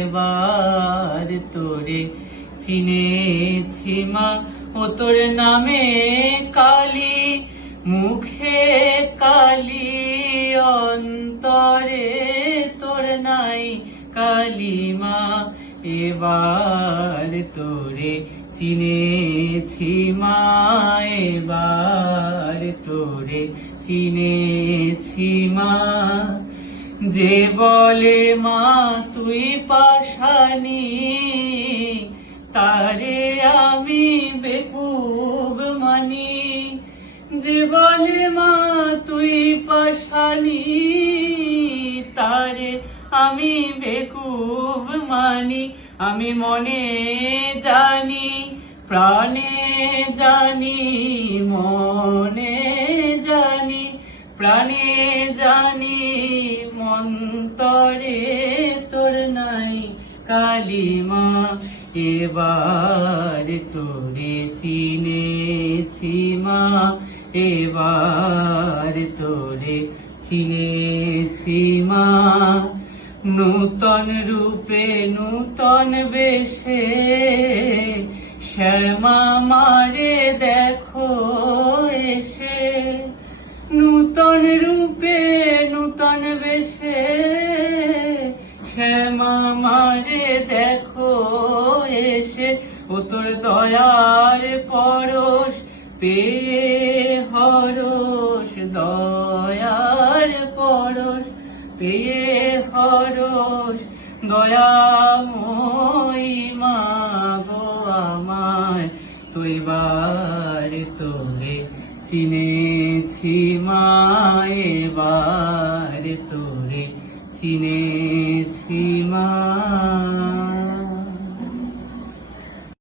এবার তোরে চিনেছি মা। ও তোর নামে কালি, মুখে কালি, অন্তরে তোর নাই কালিমা। এবার তোরে চিনেছি মা, এবার তোরে চিনেছি মা। যে বলে মা তুই পাষাণী, তারে আমি বেকুব মানি। যে বলে মা তুই পাষাণী, তারে আমি বেকুব মানি। আমি মনে জানি, প্রাণে জানি, মনে জানি, প্রাণে জানি, মন্তরে তোর নাই কালিমা। এবার তোরে চিনেছি মা, এবার তোরে চিনেছি মা। নূতন রূপে নূতন বেশে শ্যামা মারে দেখো এসে। নূতন রূপে নূতন বেশে শ্যামা মারে দেখো এসে। ও তোর দয়ার পরশ পেয়ে হরস, দয়ার পরশ পেয়ে হরস। দয়াময়ী মা গো আমায়, তো এবার তোরে চিনেছি মা, এবার তোরে চিনেছি মা।